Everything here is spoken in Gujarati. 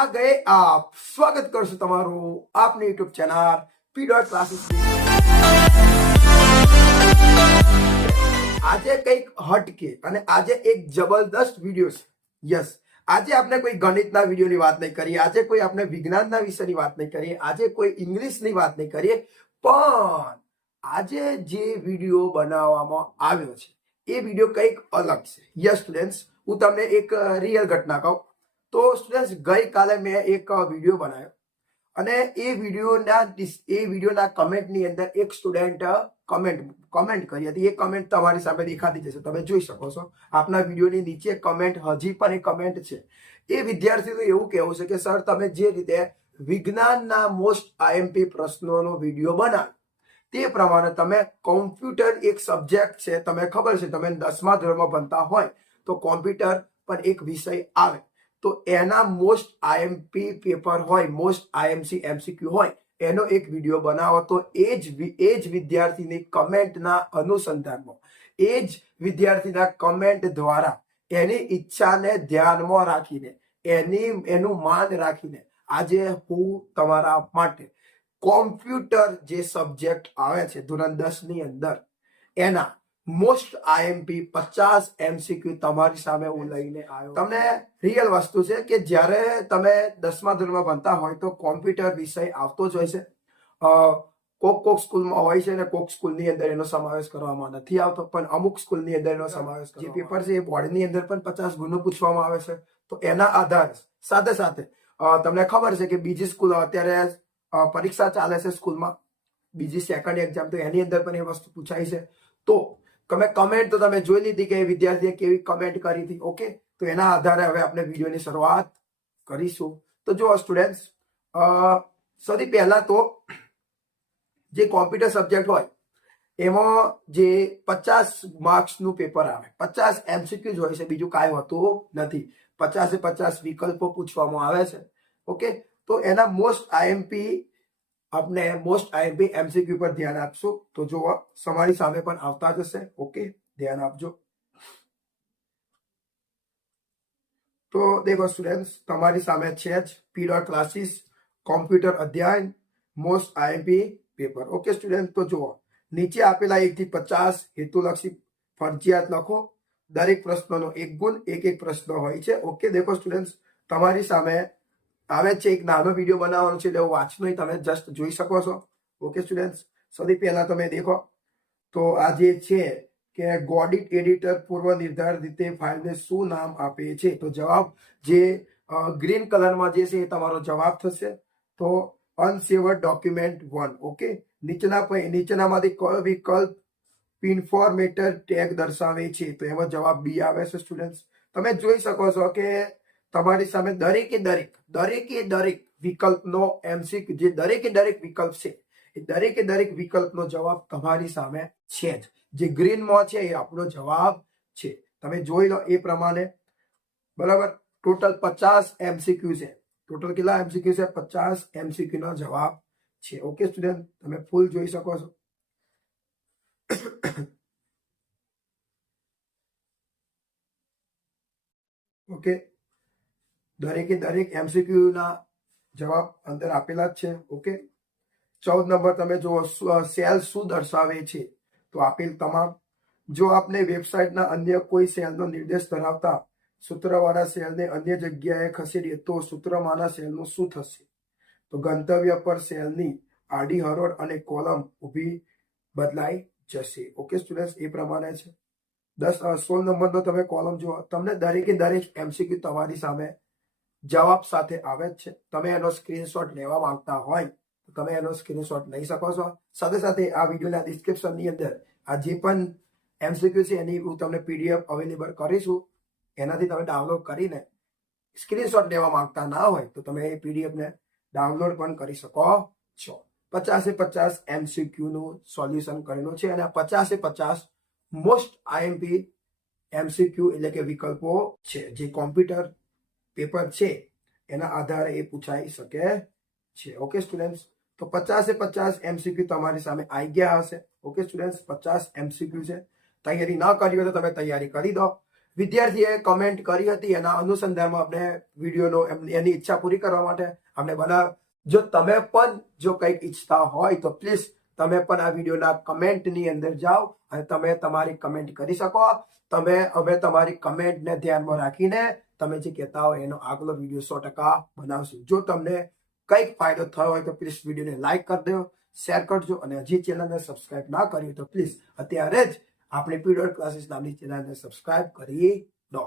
आ गए आप। स्वागत करशु तमारू आपने YouTube channel P dot classes. આજે કંઈક હટકે અને આજે એક જબરદસ્ત વિડિયો છે। યસ, આજે આપણે કોઈ ગણિતના વિડિયોની વાત નહીં કરીએ, આજે કોઈ આપણે વિજ્ઞાનના વિષયની વાત નહીં કરીએ, આજે કોઈ ઇંગ્લિશની વાત નહીં કરીએ, પણ આજે જે વિડિયો બનાવવામાં આવ્યો છે એ વિડિયો કંઈક અલગ છે। યસ સ્ટુડન્ટ્સ, હું તમને એક રિયલ ઘટના કહું તો સ્ટુડન્ટ્સ, ગઈકાલે મેં એક વિડિયો બનાવ્યો અને એ વિડિયોના કમેન્ટની અંદર એક સ્ટુડન્ટ કમેન્ટ કરી હતી। એ કમેન્ટ તમારી સામે દેખાતી જશે, તમે જોઈ શકો છો આપના વિડિયોની નીચે કમેન્ટ, હજી પણ એ કમેન્ટ છે। એ વિદ્યાર્થીનું એવું કહેવું છે કે સર, તમે જે રીતે વિજ્ઞાનના મોસ્ટ આઈએમપી પ્રશ્નોનો વિડિયો બનાવ્યો તે પ્રમાણે તમે કોમ્પ્યુટર એક સબ્જેક્ટ છે, તમે ખબર છે, તમે 10મા ધોરણમાં ભણતા હોય તો કોમ્પ્યુટર પણ એક વિષય આવે, તો એના મોસ્ટ આઈએમપી પેપર હોય, મોસ્ટ આઈએમસી એમસીક્યુ હોય, એનો એક વિડીયો બનાવો। તો એ જ વિદ્યાર્થીની કમેન્ટના અનુસંધાનમાં, એ જ વિદ્યાર્થીના કમેન્ટ દ્વારા એની ઈચ્છાને ધ્યાનમાં રાખીને, એનું માન રાખીને આજે હું તમારા માટે કોમ્પ્યુટર જે સબ્જેક્ટ આવે છે ધોરણ 10 ની અંદર, એના મોસ્ટ આઈએમપી 50 એમસીક્યુ તમારી સામે હું લઈને આવ્યો। તમને રિયલ વસ્તુ છે કે જ્યારે તમે 10મા ધોરણમાં ભણતા હોય તો કોમ્પ્યુટર વિષય આવતો જ હોય છે। કોક સ્કૂલમાં હોય છે અને કોક સ્કૂલની અંદર એનો સમાવેશ કરવામાં નથી આવતો, પણ અમુક સ્કૂલની અંદર એનો સમાવેશ, જે પેપર છે એ બોર્ડની અંદર પણ 50 ગુણનું પૂછવામાં આવે છે। તો એના આધારે સાથે સાથે તમને ખબર છે કે બીજી સ્કૂલ અત્યારે પરીક્ષા ચાલે છે સ્કૂલમાં, બીજી સેકન્ડ એક્ઝામ, તો એની અંદર પણ એ વસ્તુ પૂછાય છે। તો તમે કમેન્ટ તો તમે જોઈ લીધી કે વિદ્યાર્થીએ કેવી કમેન્ટ કરી હતી। ઓકે, તો એના આધારે હવે આપણે વિડીયોની શરૂઆત કરીશું। તો જો સ્ટુડન્ટ્સ, સૌથી પહેલા તો જે કોમ્પ્યુટર સબ્જેક્ટ હોય એમાં જે 50 માર્ક્સનું પેપર આવે, 50 એમસીક્યુ હોય છે, બીજું કાંઈ હોતું નથી। 50 વિકલ્પો પૂછવામાં આવે છે। ઓકે, તો એના મોસ્ટ આઈએમપી એમસીક્યુ પર ધ્યાન આપશું। તો જો તમારી સામે પણ આવતા જશે। ઓકે, ધ્યાન આપજો। તો દેખો સ્ટુડન્ટ્સ, તમારી સામે છે જ પી ડોટ ક્લાસીસ કોમ્પ્યુટર અધ્યાયન most IMP paper. Okay student, તો જુઓ નીચે આપેલા 1 થી 50 હેતુલક્ષી ફરજિયાત લખો। દરેક પ્રશ્નનો 1 ગુણ, એક પ્રશ્ન હોય છે। ઓકે, દેખો સ્ટુડન્ટ્સ, તમારી સામે આવે છે એક નાનો વિડીયો બનાવવાનો છે, એટલે વાંચનો નહીં, તમે જસ્ટ જોઈ શકો છો। ઓકે સ્ટુડન્ટ્સ, સૌથી પહેલા તમે દેખો તો આ જે છે કે ગોડિટ એડિટર પૂર્વ નિર્ધારિત રીતે ફાઇલને શું નામ આપે છે? તો જવાબ જે ગ્રીન કલરમાં જે છે એ તમારો જવાબ થશે। તો અનસેવડ ડોક્યુમેન્ટ 1। ઓકે, નીચેનામાંથી કયો વિકલ્પ ઇન્ફોર્મેટર ટેગ દર્શાવે છે? તો એમાં જવાબ બી આવે છે। સ્ટુડન્ટ્સ, તમે જોઈ શકો છો કે તમારી સામે દરેકે દરેક વિકલ્પનો એમસીક્યુ, જે દરેક વિકલ્પ છે એ દરેક વિકલ્પનો જવાબ તમારી સામે છે જ। જે ગ્રીનમાં છે એ આપણો જવાબ છે, તમે જોઈ લો એ પ્રમાણે, બરાબર। ટોટલ 50 એમસીક્યુ છે। ટોટલ કેટલા એમસીક્યુ છે? 50 એમસીક્યુ નો જવાબ છે। ઓકે સ્ટુડન્ટ, તમે ફૂલ જોઈ શકો છો। ઓકે, દરેક એમસીક્યુ ના જવાબ અંદર આપેલા જ છે। ઓકે, 14 નંબર તમે જુઓ, સેલ શું દર્શાવે છે? તો આપેલ તમામ, જો આપને વેબસાઇટના અન્ય કોઈ સેલનો નિર્દેશ ધરાવતા સૂત્રવાળા સેલને અન્ય જગ્યાએ ખસેડીએ તો સૂત્રમાંના સેલનું શું થશે? તો ગંતવ્ય પર સેલની આડી હરોળ અને કોલમ ઊભી બદલાઈ જશે। ઓકે સ્ટુડન્ટ્સ, એ પ્રમાણે છે। 16 નંબરનો તમે કોલમ જુઓ, તમને દરેક એમસીક્યુ તમારી સામે જવાબ સાથે આવે જ છે। તમે એનો સ્ક્રીનશોટ લેવા માંગતા હોય તો તમે એનો સ્ક્રીનશોટ લઈ શકો છો। સાથે સાથે આ વિડીયોના ડિસ્ક્રિપ્શનની અંદર આ જે પણ એમસીક્યુ છે એની હું તમને પીડીએફ અવેલેબલ કરીશું, એનાથી તમે ડાઉનલોડ કરીને સ્ક્રીનશોટ લેવા માંગતા ના હોય તો તમે એ પીડીએફને ડાઉનલોડ પણ કરી શકો છો। 50 એમસીક્યુ નું સોલ્યુશન કરેલું છે અને આ 50 મોસ્ટ આઈએમપી એમસીક્યુ એટલે કે વિકલ્પો છે, જે કોમ્પ્યુટર પેપર છે એના આધારે એ પૂછાઈ શકે છે। ઓકે સ્ટુડન્ટ્સ, તો 50 એમસીક્યુ તમારી સામે આવી ગયા હશે। ઓકે સ્ટુડન્ટ્સ, 50 એમસીક્યુ છે। તૈયારી ના કરી હોય તો તમે તૈયારી કરી દો। વિદ્યાર્થીએ કમેન્ટ કરી હતી એના અનુસંધાનમાં આપણે વિડીયોનો એની ઈચ્છા પૂરી કરવા માટે આપણે બનાવ. જો તમે પણ જો કંઈક ઈચ્છતા હોય તો પ્લીઝ તમે પણ આ વિડીયોના કમેન્ટની અંદર જાઓ અને તમે તમારી કમેન્ટ કરી શકો. હવે તમારી કમેન્ટને ધ્યાનમાં રાખીને તમે જે કહેતા હોય એનો આગલો વિડીયો 100% બનાવશું. જો તમને કંઈક ફાયદો થયો હોય તો પ્લીઝ વિડીયોને લાઈક કરી દો, શેર કરજો અને હજી ચેનલને સબસ્ક્રાઇબ ના કર્યું તો પ્લીઝ અત્યારે જ આપણી પીરિયડ ક્લાસીસ નામની ચેનલને સબસ્ક્રાઇબ કરી દો.